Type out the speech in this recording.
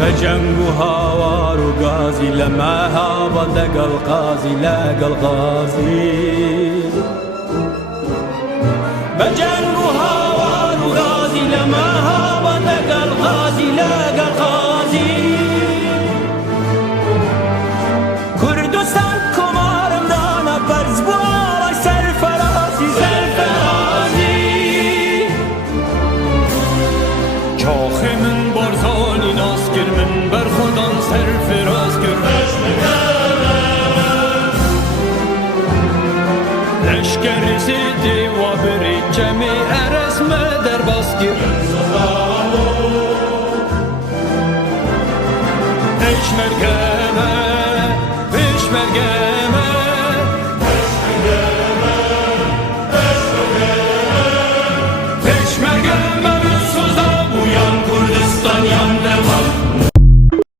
به جنگ و هاوار و گازی لما هابا لقل قازی لقل قازی به جنگ و هاوار و گازی لما هابا لقل قازی لقل قازی کردستان کمارم دانا برز بوالای سرفرازی سرفرازی چاخ من بارزانی ناس گر من بر خودان سرفراز گر لشکر زیدی و بری جمی ارسم در باز گر اش مرگمه